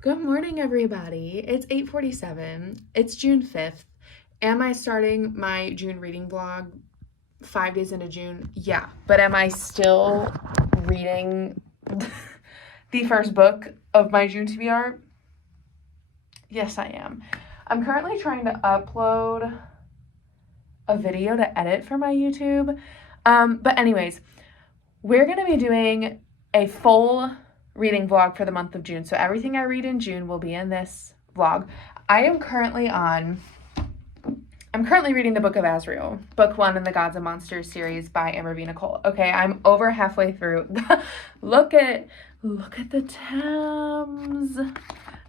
Good morning, everybody. It's 8:47. It's June 5th. Am I starting my June reading vlog 5 days into June? Yeah. But am I still reading the first book of my June TBR? Yes, I am. I'm currently trying to upload a video to edit for my YouTube. But anyways, we're going to be doing a full reading vlog for the month of June. So everything I read in June will be in this vlog. I'm currently reading the Book of Azrael, book 1 in the Gods and Monsters series by Amber V. Nicole. Okay, I'm over halfway through. Look at the Thames.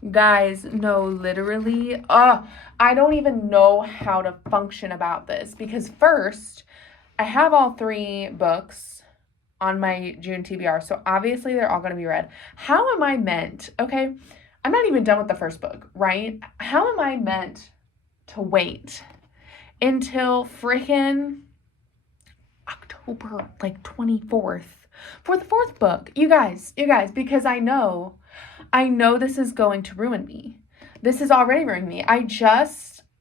Guys, no, literally, I don't even know how to function about this because first, I have all 3 books on my June TBR, so obviously they're all going to be read. How am I meant, okay, I'm not even done with the first book, right? How am I meant to wait until freaking October, 24th for the 4th book? You guys, because I know this is going to ruin me. This is already ruining me.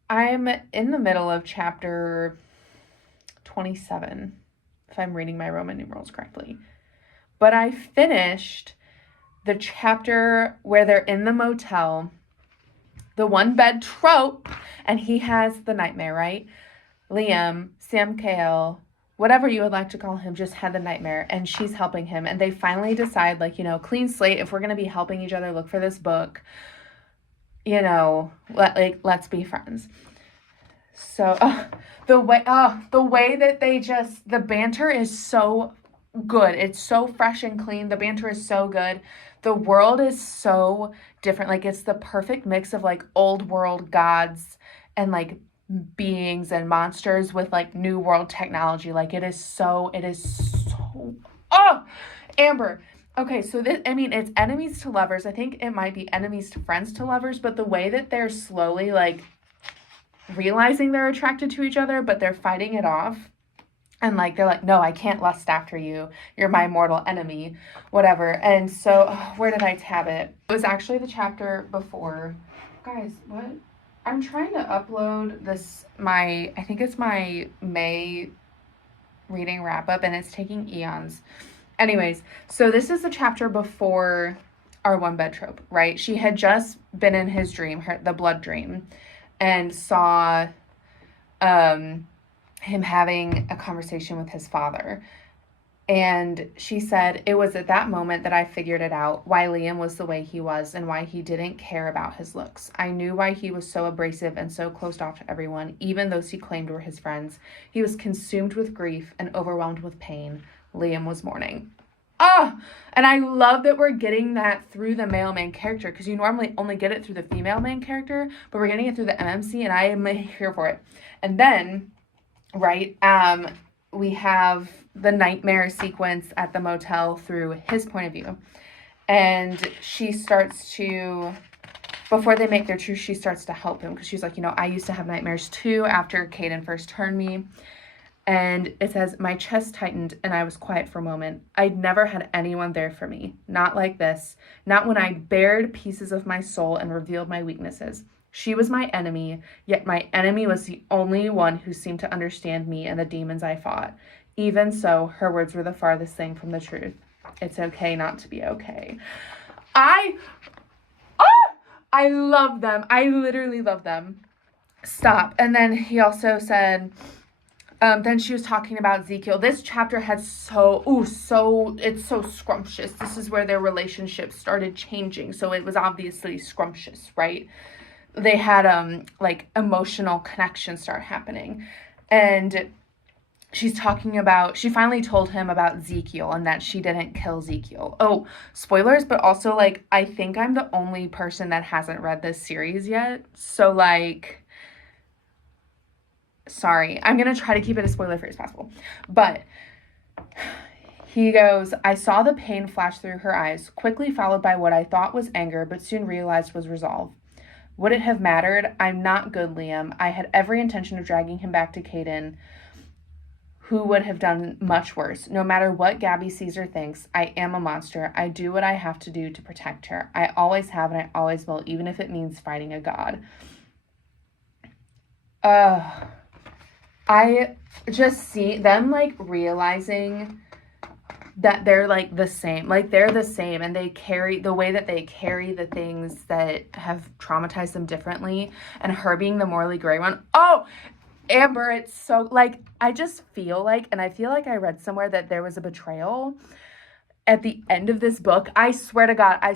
I'm in the middle of chapter 27, if I'm reading my Roman numerals correctly. But I finished the chapter where they're in the motel, the one bed trope, and he has the nightmare, right? Liam, Sam Kale, whatever you would like to call him, just had the nightmare, and she's helping him. And they finally decide, clean slate, if we're going to be helping each other look for this book, let's be friends. So, the way that the banter is so good. It's so fresh and clean. The banter is so good. The world is so different. It's the perfect mix of, old world gods and, beings and monsters with, new world technology. It is so, Amber. Okay, so it's enemies to lovers. I think it might be enemies to friends to lovers, but the way that they're slowly, realizing they're attracted to each other, but they're fighting it off. And they're like, no, I can't lust after you. You're my mortal enemy, whatever. And so, where did I tab it? It was actually the chapter before. Guys, what? I'm trying to upload I think it's my May reading wrap up, and it's taking eons. Anyways, so this is the chapter before our one bed trope, right? She had just been in his dream, the blood dream, and saw him having a conversation with his father. And she said, it was at that moment that I figured it out, why Liam was the way he was and why he didn't care about his looks. I knew why he was so abrasive and so closed off to everyone, even those he claimed were his friends. He was consumed with grief and overwhelmed with pain. Liam was mourning. And I love that we're getting that through the male main character, because you normally only get it through the female main character, but we're getting it through the MMC, and I am here for it. And then, right, we have the nightmare sequence at the motel through his point of view. And she starts to, before they make their truce, she starts to help him, because she's like, I used to have nightmares too after Caden first turned me. And it says, my chest tightened and I was quiet for a moment. I'd never had anyone there for me. Not like this. Not when I bared pieces of my soul and revealed my weaknesses. She was my enemy, yet my enemy was the only one who seemed to understand me and the demons I fought. Even so, her words were the farthest thing from the truth. It's okay not to be okay. I love them. I literally love them. Stop. And then he also said, then she was talking about Ezekiel. This chapter had it's so scrumptious. This is where their relationship started changing. So it was obviously scrumptious, right? They had, emotional connections start happening. And she finally told him about Ezekiel and that she didn't kill Ezekiel. Oh, spoilers, but also, I think I'm the only person that hasn't read this series yet. So, sorry, I'm going to try to keep it as spoiler-free as possible. But he goes, I saw the pain flash through her eyes, quickly followed by what I thought was anger, but soon realized was resolve. Would it have mattered? I'm not good, Liam. I had every intention of dragging him back to Caden, who would have done much worse. No matter what Gabby sees or thinks, I am a monster. I do what I have to do to protect her. I always have and I always will, even if it means fighting a god. I just see them, like, realizing that they're, like, the same. Like, they're the same, and they carry, the way that they carry the things that have traumatized them differently, and her being the morally gray one. Oh, Amber, it's so, like, I just feel like, and I feel like I read somewhere that there was a betrayal at the end of this book. I swear to God, I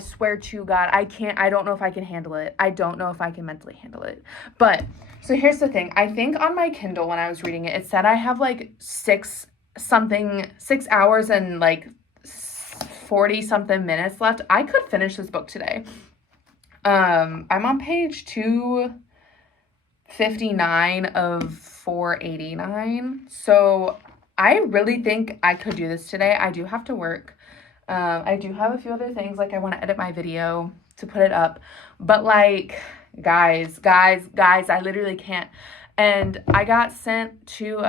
don't know if I can handle it. I don't know if I can mentally handle it. But, so here's the thing. I think on my Kindle when I was reading it, it said I have, like, 6 hours and, like, 40-something minutes left. I could finish this book today. I'm on page 259 of 489. So I really think I could do this today. I do have to work. I do have a few other things, like I want to edit my video to put it up. But, like, guys, I literally can't. And I got sent to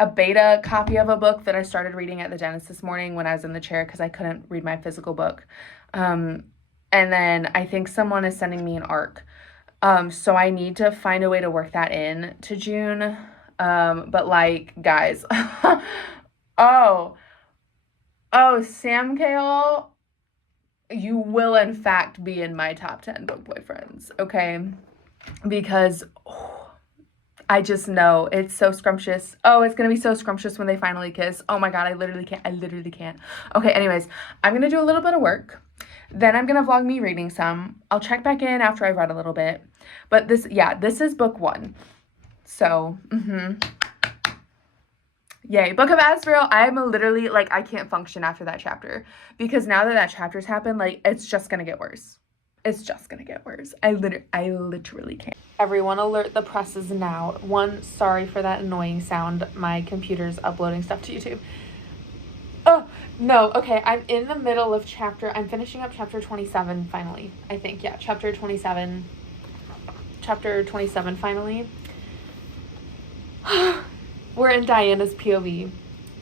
a beta copy of a book that I started reading at the dentist this morning when I was in the chair because I couldn't read my physical book. And then I think someone is sending me an ARC. So I need to find a way to work that in to June. But, like, guys, Sam Kale, you will in fact be in my top 10 book boyfriends, okay? Because I just know it's so scrumptious. Oh, it's gonna be so scrumptious when they finally kiss. Oh my God, I literally can't. Okay, anyways, I'm gonna do a little bit of work. Then I'm gonna vlog me reading some. I'll check back in after I've read a little bit. But this is book 1. So, Yay. Book of Azrael, I'm literally, like, I can't function after that chapter. Because now that chapter's happened, like, it's just gonna get worse. It's just gonna get worse. I literally can't. Everyone alert the presses now. Sorry for that annoying sound. My computer's uploading stuff to YouTube. Oh, no. Okay, I'm in the middle of I'm finishing up chapter 27 finally. I think, yeah, chapter 27 finally. We're in Diana's POV,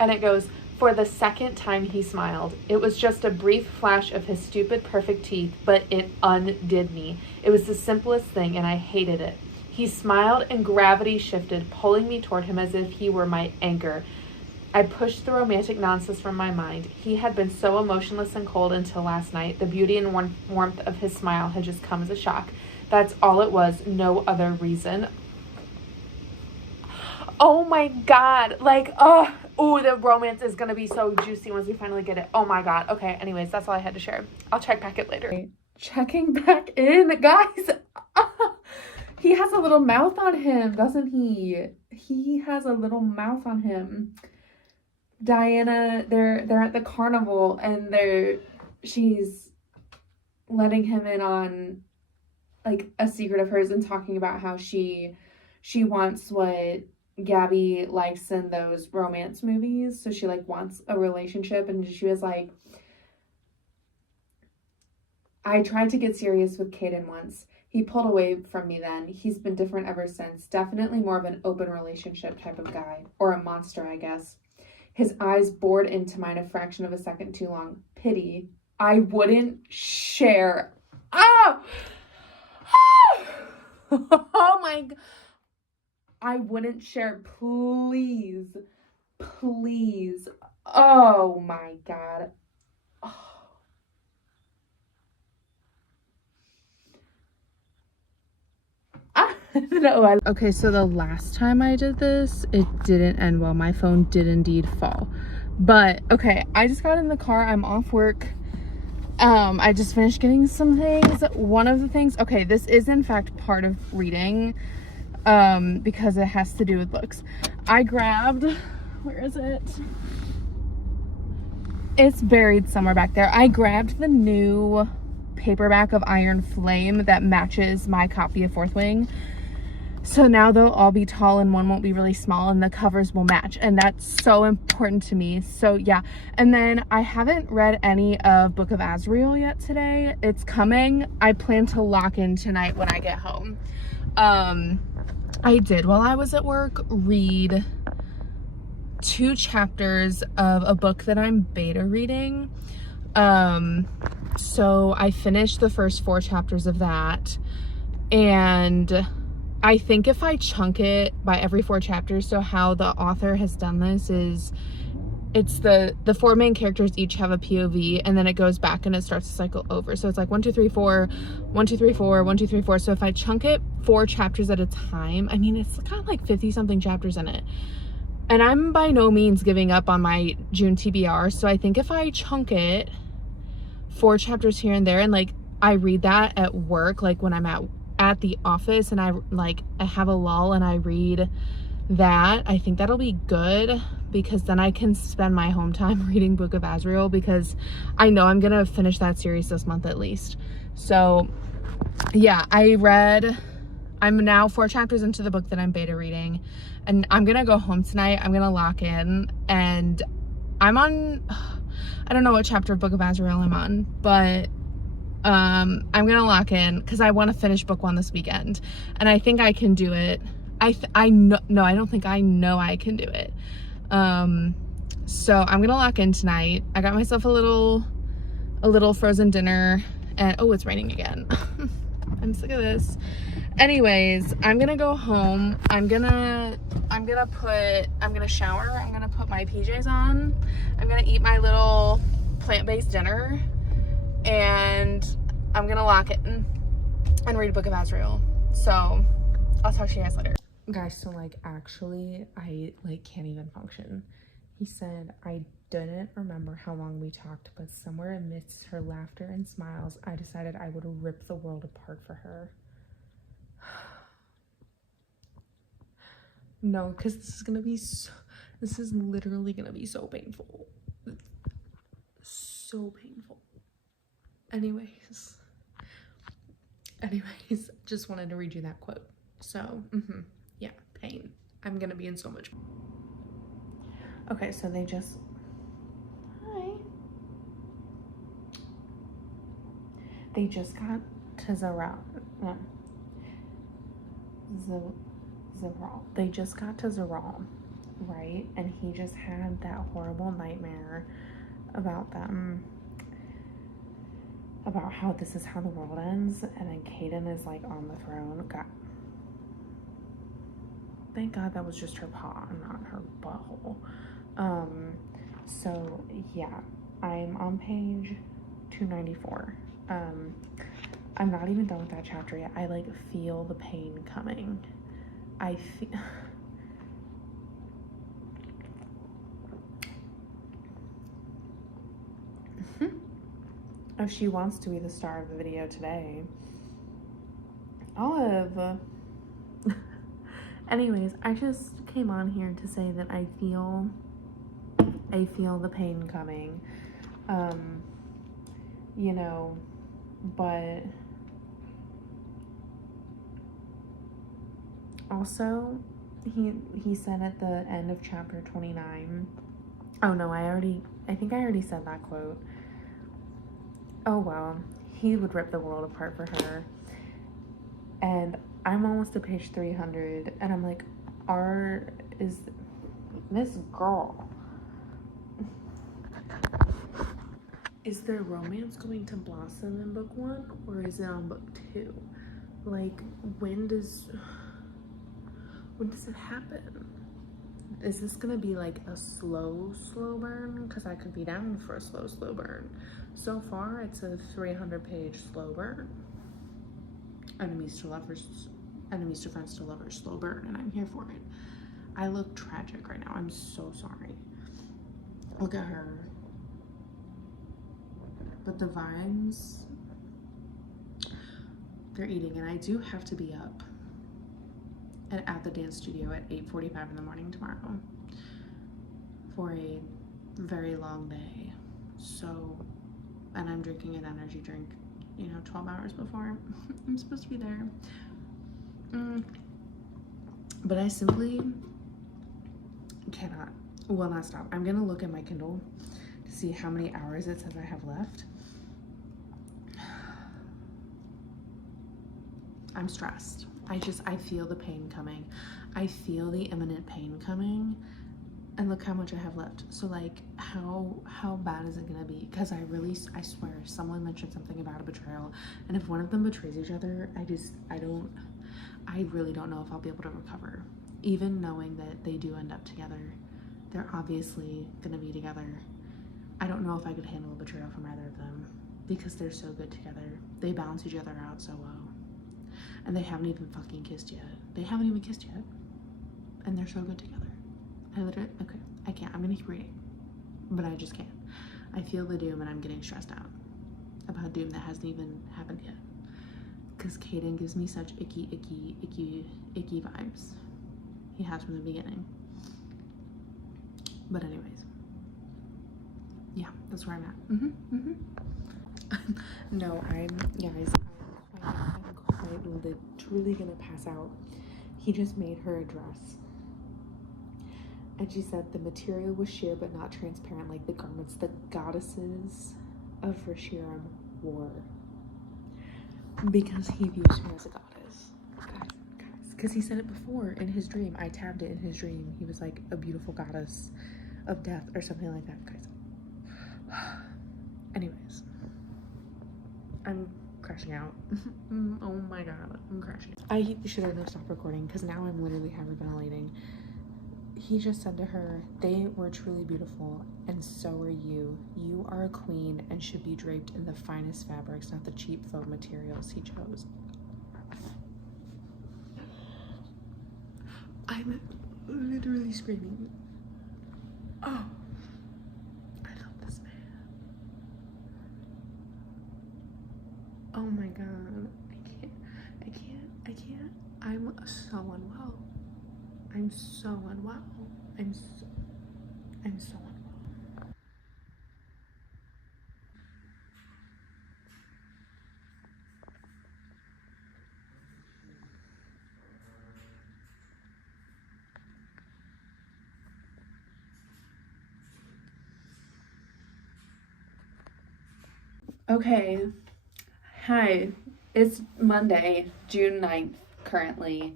and it goes, for the second time he smiled. It was just a brief flash of his stupid, perfect teeth, but it undid me. It was the simplest thing, and I hated it. He smiled, and gravity shifted, pulling me toward him as if he were my anchor. I pushed the romantic nonsense from my mind. He had been so emotionless and cold until last night. The beauty and warmth of his smile had just come as a shock. That's all it was, no other reason. Oh my God, like, the romance is gonna be so juicy once we finally get it. Oh my God. Okay, anyways, that's all I had to share. I'll check back in later. Checking back in, guys. He has a little mouth on him, doesn't he? He has a little mouth on him. Diana, they're at the carnival, and she's letting him in on, like, a secret of hers and talking about how she wants what Gabby likes in those romance movies. So she, like, wants a relationship, and she was like, I tried to get serious with Caden once. He pulled away from me then. He's been different ever since. Definitely more of an open relationship type of guy. Or a monster, I guess. His eyes bored into mine a fraction of a second too long. Pity. I wouldn't share. Oh! Oh my God. I wouldn't share, please. Please. Oh my God. Oh. No. Okay, so the last time I did this, it didn't end well. My phone did indeed fall. But, okay, I just got in the car. I'm off work. I just finished getting some things. One of the things, okay, this is in fact part of reading, because it has to do with books. I grabbed, where is it? It's buried somewhere back there. I grabbed the new paperback of Iron Flame that matches my copy of Fourth Wing. So now they'll all be tall and one won't be really small, and the covers will match, and that's so important to me. So yeah. And then I haven't read any of Book of Azrael yet today. It's coming. I plan to lock in tonight when I get home. I did, while I was at work, read 2 chapters of a book that I'm beta reading. So I finished the first 4 chapters of that, and I think if I chunk it by every 4 chapters, so how the author has done this is it's the 4 main characters each have a POV, and then it goes back and it starts to cycle over. So it's like 1 2 3 4, 1 2 3 4, 1 2 3 4. So if I chunk it 4 chapters at a time, I mean, it's kind of like 50 something chapters in it. And I'm by no means giving up on my June TBR. So I think if I chunk it 4 chapters here and there, and like I read that at work, like when I'm at the office and I have a lull and I read that, I think that'll be good, because then I can spend my home time reading Book of Azrael, because I know I'm gonna finish that series this month at least. So yeah, I'm now 4 chapters into the book that I'm beta reading, and I'm gonna go home tonight. I'm gonna lock in, and I'm on, I don't know what chapter of Book of Azrael I'm on, but I'm gonna lock in because I want to finish book 1 this weekend, and I think I can do it. I know, no, I don't think I know I can do it. So I'm gonna lock in tonight. I got myself a little frozen dinner, and oh, it's raining again. I'm sick of this. Anyways, I'm gonna go home. I'm gonna shower. I'm gonna put my PJs on. I'm gonna eat my little plant-based dinner, and I'm gonna lock it and read a Book of Azrael. So I'll talk to you guys later. Guys, so like actually I like can't even function. He said, I didn't remember how long we talked, but somewhere amidst her laughter and smiles, I decided I would rip the world apart for her. No, because this is literally gonna be so painful. So painful. Anyways, just wanted to read you that quote. So, yeah, pain. I'm gonna be in so much. Okay, so they just, hi. They just got to Zeral. They just got to Zeral, right? And he just had that horrible nightmare about them, about how this is how the world ends, and then Kaden is like on the throne. God, thank God that was just her paw and not her butthole. So yeah, I'm on page 294. I'm not even done with that chapter yet. I like feel the pain coming. I feel if she wants to be the star of the video today, Olive. Anyways, I just came on here to say that I feel the pain coming, you know, but also he said at the end of chapter 29, oh no, I think I already said that quote. Oh well, he would rip the world apart for her. And I'm almost to page 300, and I'm like, is this girl, is their romance going to blossom in book 1, or is it on book 2? Like, when does it happen? Is this gonna be like a slow burn? Because I could be down for a slow burn. So far, it's a 300-page slow burn. Enemies to friends to lovers, slow burn, and I'm here for it. I look tragic right now. I'm so sorry. Look at her. But the vibes, they're eating, and I do have to be up at the dance studio at 8:45 in the morning tomorrow for a very long day. So, and I'm drinking an energy drink, 12 hours before I'm supposed to be there. But I simply cannot, will not stop. I'm gonna look at my Kindle to see how many hours it says I have left. I'm stressed. I feel the pain coming. I feel the imminent pain coming. And look how much I have left. So like, how bad is it gonna be? Because I swear, someone mentioned something about a betrayal, and if one of them betrays each other, I really don't know if I'll be able to recover. Even knowing that they do end up together, they're obviously gonna be together. I don't know if I could handle a betrayal from either of them because they're so good together. They balance each other out so well, and they haven't even fucking kissed yet. They haven't even kissed yet, and they're so good together. Okay, I can't. I'm gonna keep reading, but I just can't. I feel the doom and I'm getting stressed out about doom that hasn't even happened yet. Because Caden gives me such icky vibes. He has from the beginning. But anyways, yeah, that's where I'm at. No, guys, I'm quite literally gonna pass out. He just made her a dress. And she said the material was sheer but not transparent like the garments the goddesses of Rashiram wore. Because he views her as a goddess. Guys. Because he said it before in his dream. I tabbed it in his dream. He was like a beautiful goddess of death or something like that, guys. Anyways. I'm crashing out. Oh my god, I'm crashing. I should have stopped recording because now I'm literally hyperventilating. He just said to her, they were truly beautiful, and so are you. You are a queen and should be draped in the finest fabrics, not the cheap faux materials he chose. I'm literally screaming. Oh, I love this man. Oh my god, I can't. I'm so unwell. I'm so unwell. I'm so unwell. Okay. Hi. It's Monday, June 9th currently,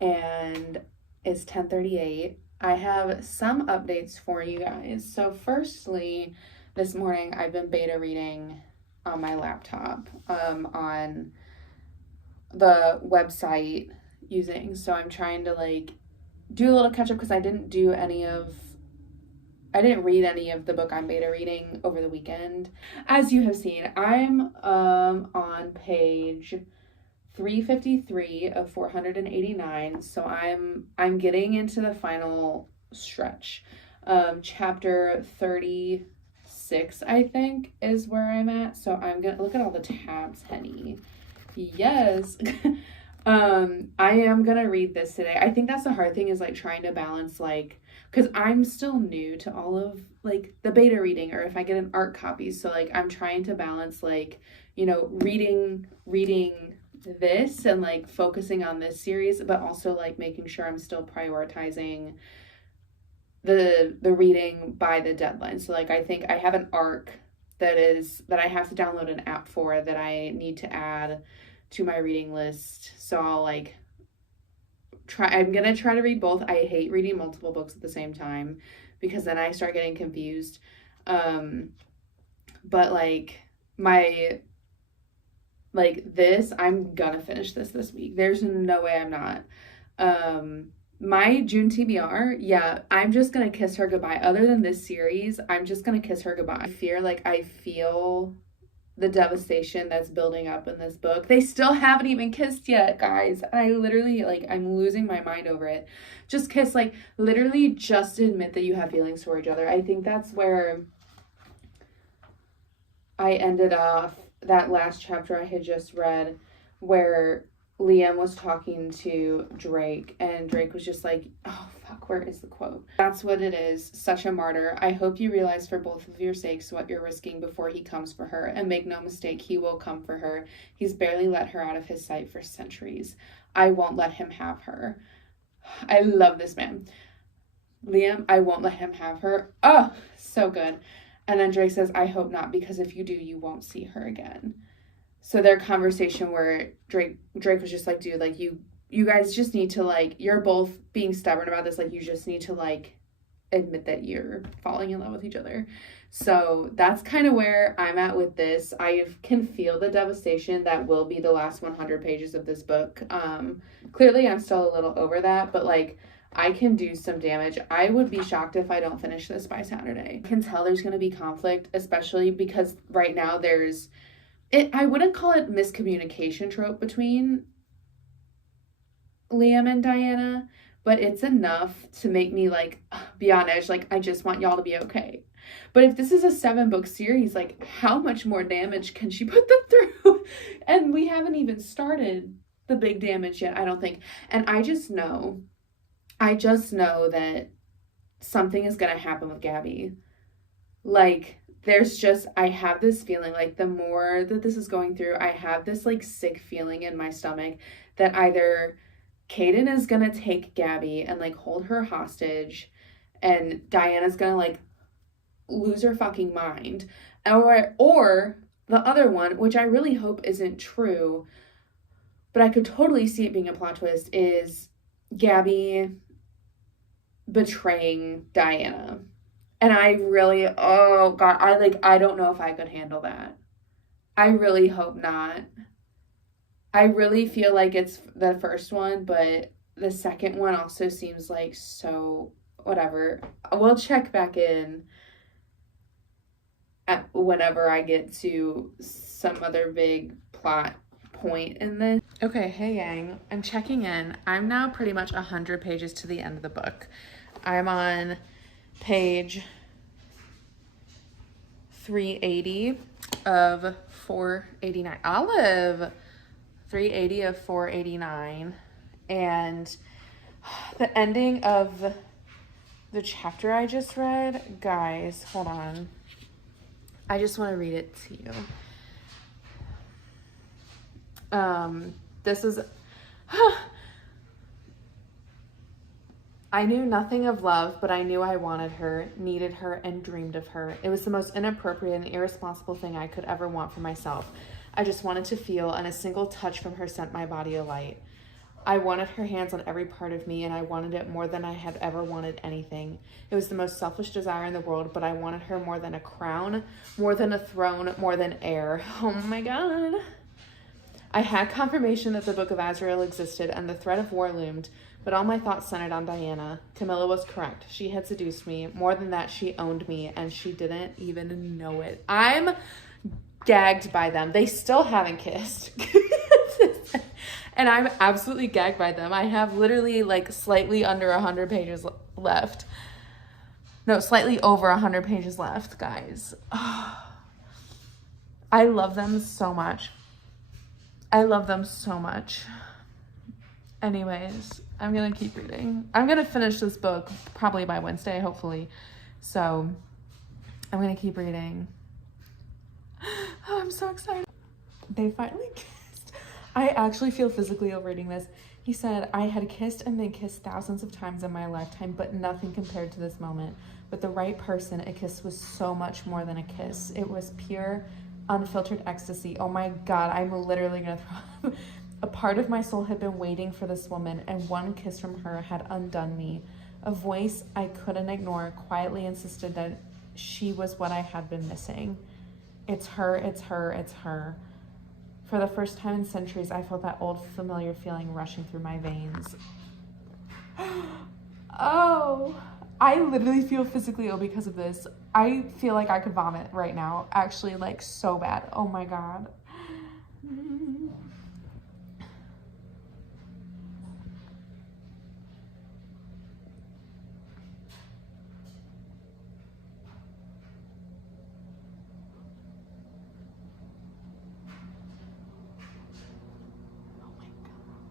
and it's 10:38. I have some updates for you guys. So firstly, this morning I've been beta reading on my laptop on the website using. So I'm trying to like do a little catch up because I didn't read any of the book I'm beta reading over the weekend. As you have seen, I'm on page 353 of 489, so I'm getting into the final stretch. Chapter 36, I think, is where I'm at. So I'm gonna look at all the tabs, Henny. Yes. I am gonna read this today. I think that's the hard thing, is like trying to balance, like, because I'm still new to all of like the beta reading, or if I get an art copy. So like I'm trying to balance, like, you know, reading this and like focusing on this series, but also like making sure I'm still prioritizing the reading by the deadline. So like I think I have an arc that I have to download an app for that I need to add to my reading list. So I'll like I'm gonna try to read both. I hate reading multiple books at the same time because then I start getting confused. But like I'm gonna finish this week. There's no way I'm not. My June TBR, yeah, I'm just gonna kiss her goodbye. Other than this series, I'm just gonna kiss her goodbye. I feel the devastation that's building up in this book. They still haven't even kissed yet, guys. I literally, like, I'm losing my mind over it. Just kiss, like, literally just admit that you have feelings for each other. I think that's where I ended off that last chapter I had just read, where Liam was talking to Drake, and Drake was just like, oh, fuck, where is the quote? That's what it is. Such a martyr. I hope you realize for both of your sakes what you're risking before he comes for her. And make no mistake, he will come for her. He's barely let her out of his sight for centuries. I won't let him have her. I love this man. Liam, I won't let him have her. Oh, so good. And then Drake says, I hope not, because if you do, you won't see her again. So their conversation where Drake was just like, dude, like, you guys just need to, like, you're both being stubborn about this. Like, you just need to, like, admit that you're falling in love with each other. So that's kind of where I'm at with this. I can feel the devastation that will be the last 100 pages of this book. Clearly I'm still a little over that, but like I can do some damage. I would be shocked if I don't finish this by Saturday. I can tell there's going to be conflict, especially because right now there's I wouldn't call it miscommunication trope between Liam and Diana, but it's enough to make me like be on edge. Like, I just want y'all to be okay. But if this is a 7-book series, like how much more damage can she put them through? And we haven't even started the big damage yet, I don't think. And I just know that something is going to happen with Gabby. Like, I have this feeling, like the more that this is going through, I have this like sick feeling in my stomach that either Caden is gonna take Gabby and like hold her hostage, and Diana's gonna like lose her fucking mind, or the other one, which I really hope isn't true, but I could totally see it being a plot twist, is Gabby betraying Diana. And I really, oh God, I don't know if I could handle that. I really hope not. I really feel like it's the first one, but the second one also seems like so whatever. We'll check back in whenever I get to some other big plot point in this. Okay, hey gang, I'm checking in. I'm now pretty much 100 pages to the end of the book. I'm on page 380 of 489. Olive! 380 of 489. And the ending of the chapter I just read, guys, hold on. I just want to read it to you. This is... I knew nothing of love, but I knew I wanted her, needed her, and dreamed of her. It was the most inappropriate and irresponsible thing I could ever want for myself. I just wanted to feel, and a single touch from her sent my body alight. I wanted her hands on every part of me, and I wanted it more than I had ever wanted anything. It was the most selfish desire in the world, but I wanted her more than a crown, more than a throne, more than air. Oh my God. I had confirmation that the Book of Azrael existed, and the threat of war loomed, but all my thoughts centered on Diana. Camilla was correct. She had seduced me. More than that, she owned me, and she didn't even know it. I'm gagged by them. They still haven't kissed. And I'm absolutely gagged by them. I have literally like slightly under 100 pages left. No, slightly over 100 pages left, guys. Oh, I love them so much. I love them so much. Anyways, I'm going to keep reading. I'm going to finish this book probably by Wednesday, hopefully. So I'm going to keep reading. Oh, I'm so excited. They finally kissed. I actually feel physically ill reading this. He said, I had kissed and been kissed thousands of times in my lifetime, but nothing compared to this moment. With the right person, a kiss was so much more than a kiss. It was pure, unfiltered ecstasy. Oh my God, I'm literally going to throw up. A part of my soul had been waiting for this woman, and one kiss from her had undone me. A voice I couldn't ignore quietly insisted that she was what I had been missing. It's her, it's her, it's her. For the first time in centuries, I felt that old familiar feeling rushing through my veins. Oh, I literally feel physically ill because of this. I feel like I could vomit right now. Actually, like so bad. Oh my God.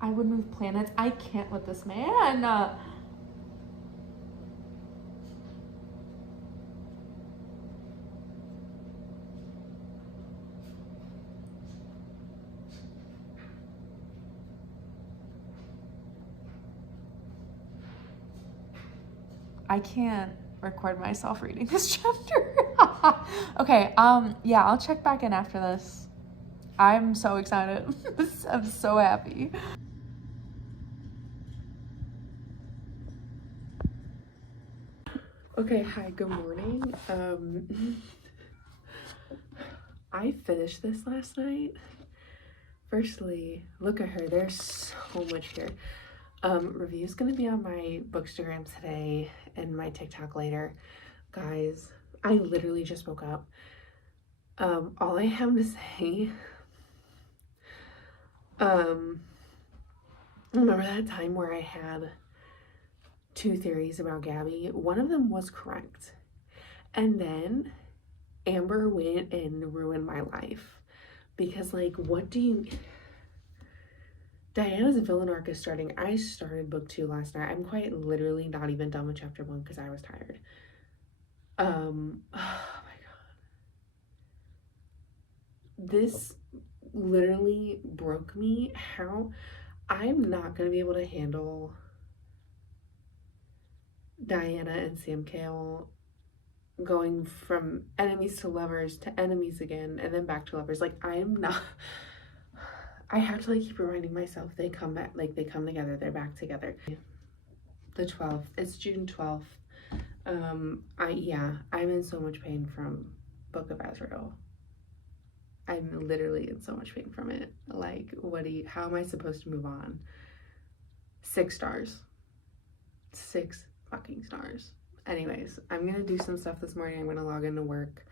I would move planets. I can't with this man. I can't record myself reading this chapter. Okay, yeah, I'll check back in after this. I'm so excited. I'm so happy. Okay, hi, good morning. I finished this last night. Firstly, look at her. There's so much here. Review's gonna be on my Bookstagram today and my TikTok later. Guys, I literally just woke up. All I have to say, remember that time where I had 2 theories about Gabby? One of them was correct. And then Amber went and ruined my life. Because, like, what do you... Diana's villain arc is starting. I started book 2 last night. I'm quite literally not even done with chapter 1 because I was tired. Oh my god. This literally broke me. How... I'm not going to be able to handle Diana and Sam Cale going from enemies to lovers to enemies again and then back to lovers. Like, I'm not... I have to, like, keep reminding myself they come back, like, they come together, they're back together. The 12th, it's June 12th. I'm in so much pain from Book of Azrael. I'm literally in so much pain from it. Like, how am I supposed to move on? 6 stars. 6 fucking stars. Anyways, I'm gonna do some stuff this morning. I'm gonna log into work,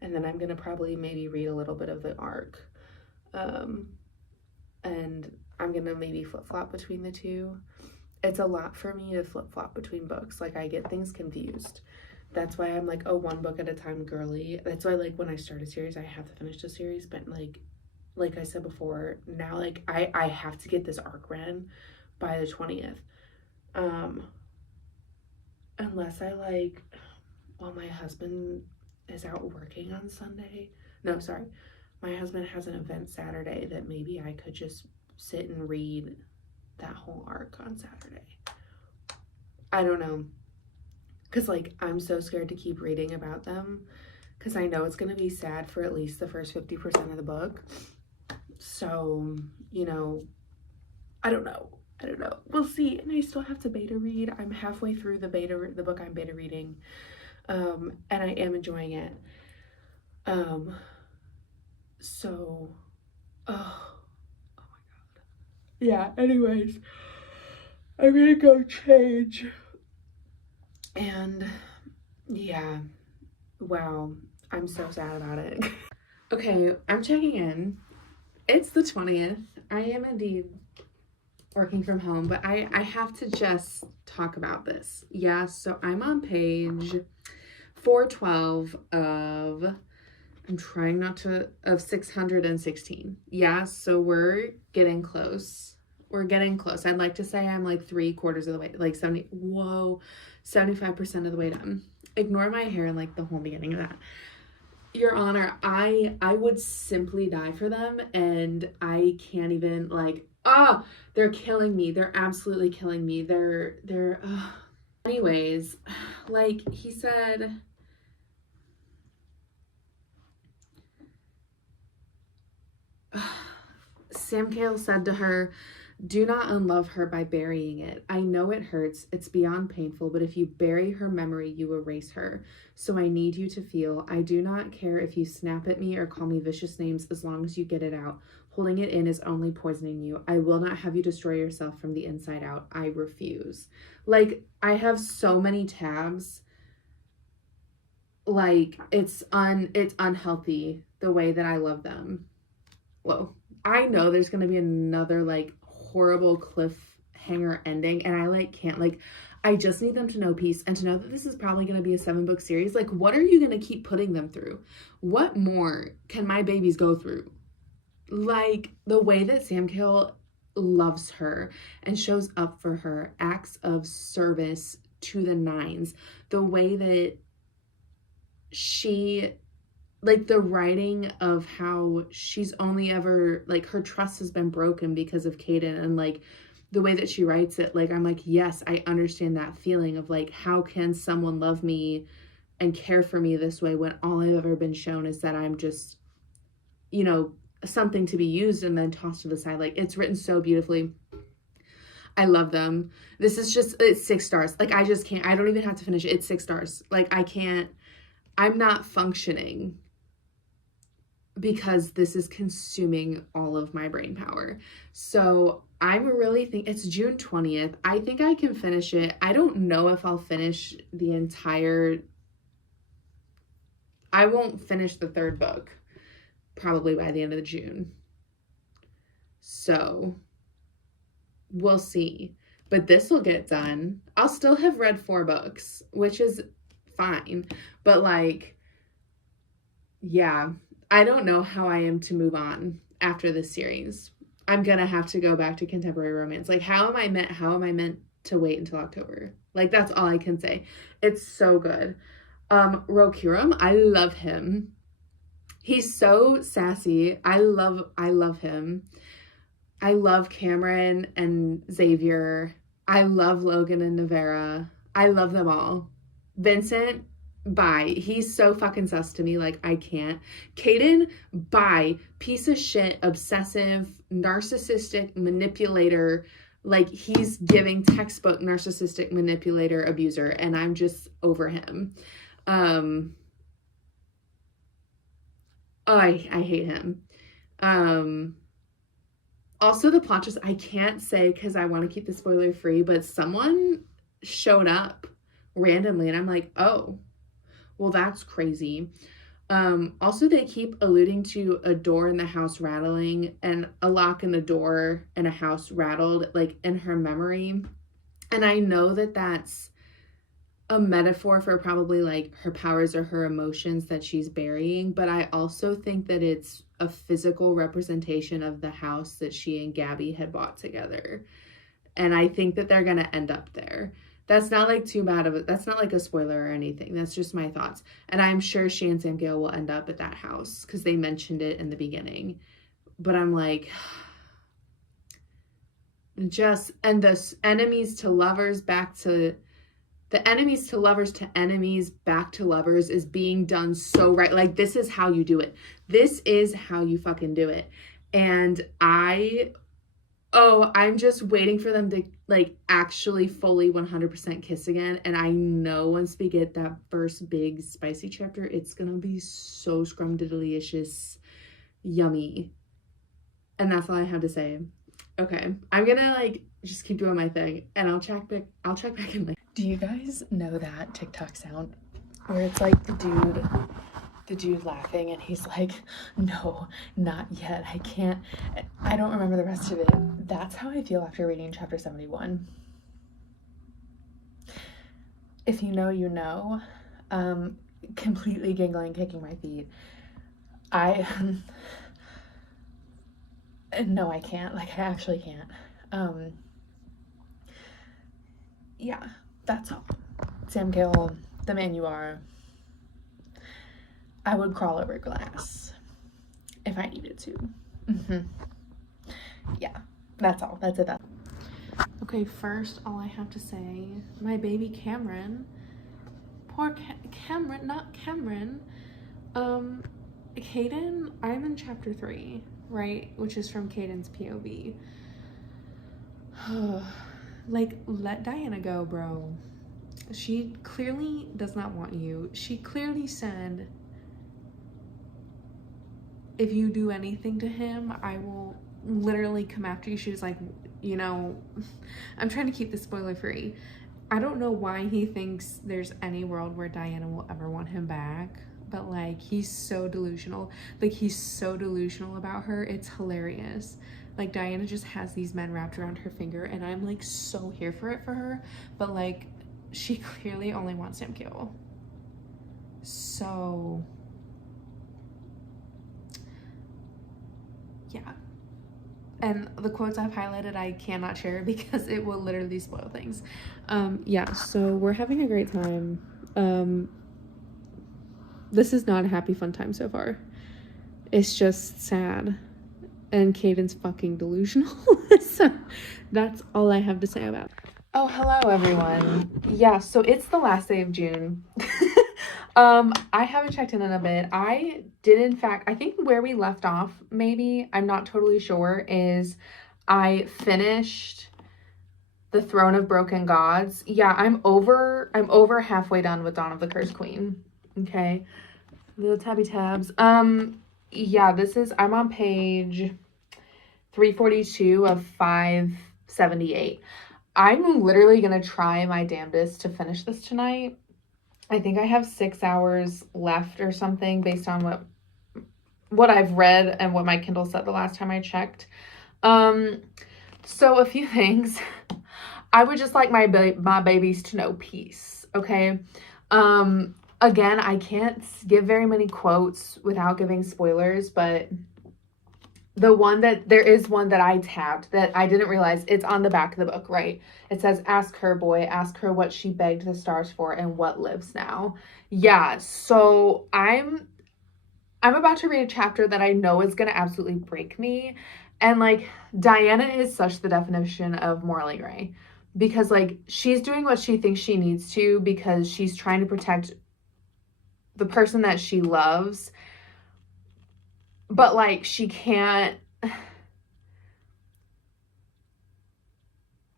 and then I'm gonna probably maybe read a little bit of the arc. And I'm gonna maybe flip-flop between the two. It's a lot for me to flip-flop between books. Like, I get things confused. That's why I'm like, oh, 1 book at a time girly. That's why, like, when I start a series, I have to finish the series. But like I said before, now, like, I have to get this arc read by the 20th. Unless my husband is out working on Sunday. No, sorry. My husband has an event Saturday that maybe I could just sit and read that whole arc on Saturday. I don't know. Because, like, I'm so scared to keep reading about them. Because I know it's going to be sad for at least the first 50% of the book. So, you know, I don't know. We'll see. And I still have to beta read. I'm halfway through the book I'm beta reading. And I am enjoying it. So, oh my god. Yeah, anyways, I'm gonna go change. And yeah, wow, I'm so sad about it. Okay, I'm checking in. It's the 20th. I am indeed working from home, but I have to just talk about this. Yeah, so I'm on page 412 of... I'm trying not to... of 616. Yeah, so we're getting close. I'd like to say I'm like 3/4 of the way, like 75% of the way done. Ignore my hair and like the whole beginning of that. Your Honor, I would simply die for them, and I can't even, like, they're killing me. They're absolutely killing me. Anyways, like he said, Sam Cale said to her, "Do not unlove her by burying it. I know it hurts. It's beyond painful, but if you bury her memory, you erase her. So I need you to feel. I do not care if you snap at me or call me vicious names as long as you get it out. Holding it in is only poisoning you. I will not have you destroy yourself from the inside out. I refuse." Like, I have so many tabs. Like, it's unhealthy the way that I love them. Whoa. I know there's going to be another, like, horrible cliffhanger ending, and I, like, can't, like, I just need them to know peace and to know that this is probably going to be a 7-book series. Like, what are you going to keep putting them through? What more can my babies go through? Like, the way that Sam Cale loves her and shows up for her, acts of service to the nines, the way that she... like, the writing of how she's only ever, like, her trust has been broken because of Caden, and, like, the way that she writes it, like, I'm like, yes, I understand that feeling of, like, how can someone love me and care for me this way when all I've ever been shown is that I'm just, you know, something to be used and then tossed to the side. Like, it's written so beautifully. I love them. This is just, it's 6 stars. Like, I just can't, I don't even have to finish it. It's 6 stars. Like, I can't, I'm not functioning because this is consuming all of my brain power. So I'm really think it's June 20th. I think I can finish it. I don't know if I'll finish the entire, I won't finish the 3rd book probably by the end of June. So we'll see. But this will get done. I'll still have read 4 books, which is fine. But like, yeah, I don't know how I am to move on after this series. I'm gonna have to go back to contemporary romance. Like, how am I meant to wait until October? Like, that's all I can say. It's so good. Rokurum, I love him. He's so sassy. I love him. I love Cameron and Xavier. I love Logan and Navera. I love them all. Vincent, bye. He's so fucking sus to me. Like, I can't. Caden, bye. Piece of shit, obsessive, narcissistic manipulator. Like, he's giving textbook narcissistic manipulator abuser, and I'm just over him. I hate him. Also, the plot twist, I can't say because I want to keep the spoiler free, but someone showed up randomly, and I'm like, oh, well, that's crazy. Also, they keep alluding to a door in the house rattling and a lock in a door in a house rattled, like, in her memory. And I know that that's a metaphor for probably like her powers or her emotions that she's burying, but I also think that it's a physical representation of the house that she and Gabby had bought together. And I think that they're going to end up there. That's not like too bad of it. That's not like a spoiler or anything. That's just my thoughts. And I'm sure she and Sam Gale will end up at that house because they mentioned it in the beginning. But I'm like, just, and the enemies to lovers back to, the enemies to lovers to enemies back to lovers is being done so right. Like, this is how you do it. This is how you fucking do it. And I'm just waiting for them to, like, actually fully 100% kiss again. And I know once we get that first big spicy chapter, it's gonna be so scrumdiddlyicious, yummy. And that's all I have to say. Okay, I'm gonna, like, just keep doing my thing, and I'll check back in, like... Do you guys know that TikTok sound where it's like the dude laughing and he's like, no, not yet, I can't, I don't remember the rest of it. That's how I feel after reading chapter 71. If you know, you know. Completely giggling, kicking my feet. No, I can't. Like, I actually can't. Yeah, that's all. Sam Gale, the man you are. I would crawl over glass if I needed to. Yeah, that's all. That's it. Okay, first, all I have to say, my baby Cameron. Poor Cameron, not Cameron. Caden, I'm in chapter 3, right? Which is from Caden's POV. Like, let Diana go, bro. She clearly does not want you. She clearly said, if you do anything to him, I will literally come after you. She was like, you know, I'm trying to keep this spoiler free. I don't know why he thinks there's any world where Diana will ever want him back, but like, he's so delusional. Like, he's so delusional about her. It's hilarious. Like, Diana just has these men wrapped around her finger, and I'm like so here for it for her, but like, she clearly only wants Sam Gale. So yeah. And the quotes I've highlighted, I cannot share because it will literally spoil things. Yeah, so we're having a great time. This is not a happy, fun time so far. It's just sad. And Caden's fucking delusional. So that's all I have to say about it. Oh, hello, everyone. Yeah, so it's the last day of June. I haven't checked in a bit. I did, in fact, I think where we left off, maybe, I'm not totally sure, is I finished The Throne of Broken Gods. Yeah, I'm over halfway done with Dawn of the Cursed Queen. Okay. The tabby tabs. Yeah, I'm on page 342 of 578. I'm literally gonna try my damnedest to finish this tonight. I think I have 6 hours left or something based on what I've read and what my Kindle said the last time I checked. So a few things. I would just like my babies to know peace, okay? Again, I can't give very many quotes without giving spoilers, but there is one that I tabbed that I didn't realize it's on the back of the book, right? It says, ask her, boy, ask her what she begged the stars for and what lives now. Yeah, so I'm about to read a chapter that I know is going to absolutely break me. And like, Diana is such the definition of morally gray, because like, she's doing what she thinks she needs to because she's trying to protect the person that she loves, but like, she can't.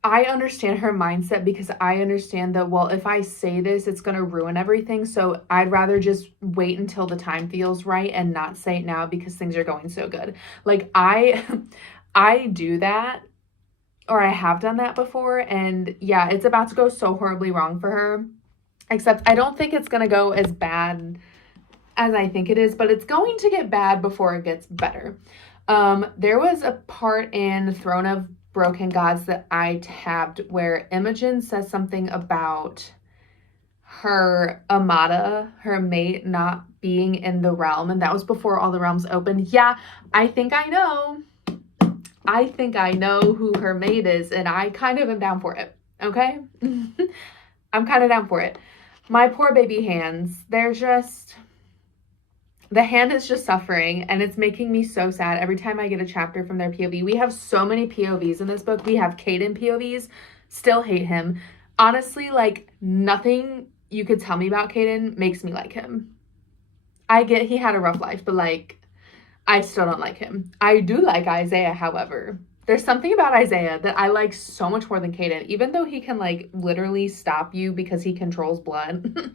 I understand her mindset because I understand that, well, if I say this, it's going to ruin everything. So I'd rather just wait until the time feels right and not say it now because things are going so good. Like I do that, or I have done that before. And yeah, it's about to go so horribly wrong for her, except I don't think it's going to go as bad as I think it is, but it's going to get bad before it gets better. There was a part in Throne of Broken Gods that I tabbed where Imogen says something about her Amada, her mate, not being in the realm, and that was before all the realms opened. Yeah, I think I know who her mate is, and I kind of am down for it, okay? I'm kind of down for it. My poor baby hands, the hand is just suffering, and it's making me so sad every time I get a chapter from their POV. We have so many POVs in this book. We have Caden POVs. Still hate him. Honestly, like, nothing you could tell me about Caden makes me like him. I get he had a rough life, but, like, I still don't like him. I do like Isaiah, however. There's something about Isaiah that I like so much more than Caden, even though he can, like, literally stop you because he controls blood.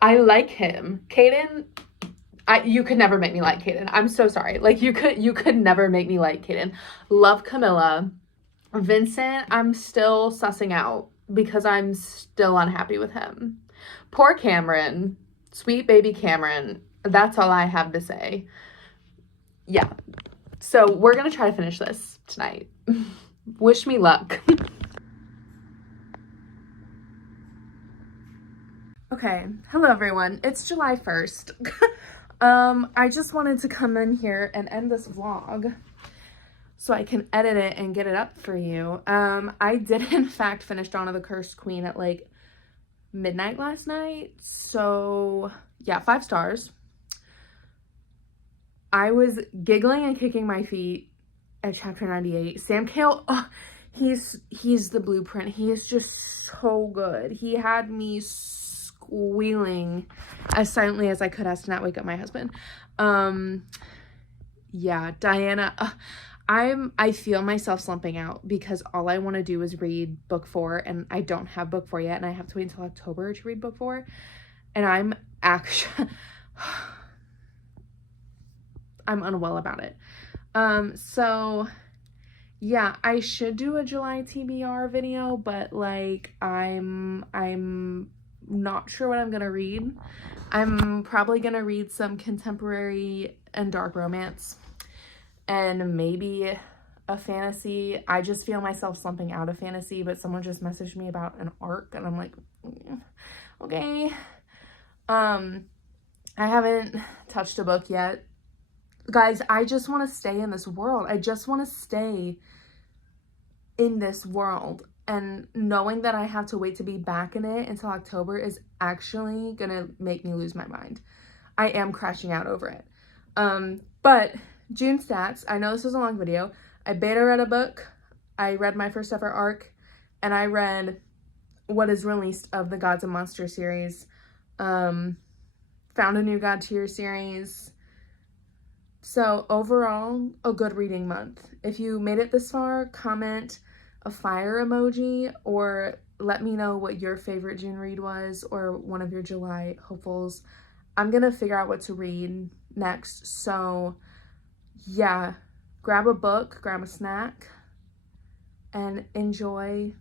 I like him. Caden, you could never make me like Caden. I'm so sorry. Like, you could never make me like Caden. Love Camilla. Vincent, I'm still sussing out because I'm still unhappy with him. Poor Cameron. Sweet baby Cameron. That's all I have to say. Yeah. So we're going to try to finish this tonight. Wish me luck. Okay, hello everyone. It's July 1st. I just wanted to come in here and end this vlog so I can edit it and get it up for you. I did in fact finish Dawn of the Cursed Queen at like midnight last night. So yeah, 5 stars. I was giggling and kicking my feet at chapter 98. Sam Cale, oh, he's the blueprint. He is just so good. He had me squealing as silently as I could as to not wake up my husband. Yeah, Diana, I feel myself slumping out because all I want to do is read book 4, and I don't have book 4 yet, and I have to wait until October to read book 4, and I'm actually I'm unwell about it. So yeah, I should do a July TBR video, but like I'm not sure what I'm gonna read. I'm probably gonna read some contemporary and dark romance and maybe a fantasy. I just feel myself slumping out of fantasy, but someone just messaged me about an arc and I'm like, okay. I haven't touched a book yet. Guys, I just want to stay in this world. I just want to stay in this world. And knowing that I have to wait to be back in it until October is actually going to make me lose my mind. I am crashing out over it. But June stats, I know this was a long video. I beta read a book. I read my first ever arc. And I read what is released of the Gods and Monsters series. Found a new God tier series. So overall, a good reading month. If you made it this far, comment a fire emoji or let me know what your favorite June read was or one of your July hopefuls. I'm gonna figure out what to read next. So yeah, grab a book, grab a snack, and enjoy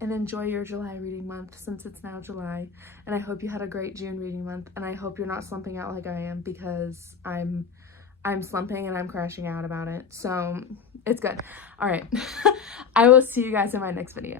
your July reading month since it's now July. And I hope you had a great June reading month, and I hope you're not slumping out like I am, because I'm slumping and I'm crashing out about it. So it's good. All right. I will see you guys in my next video.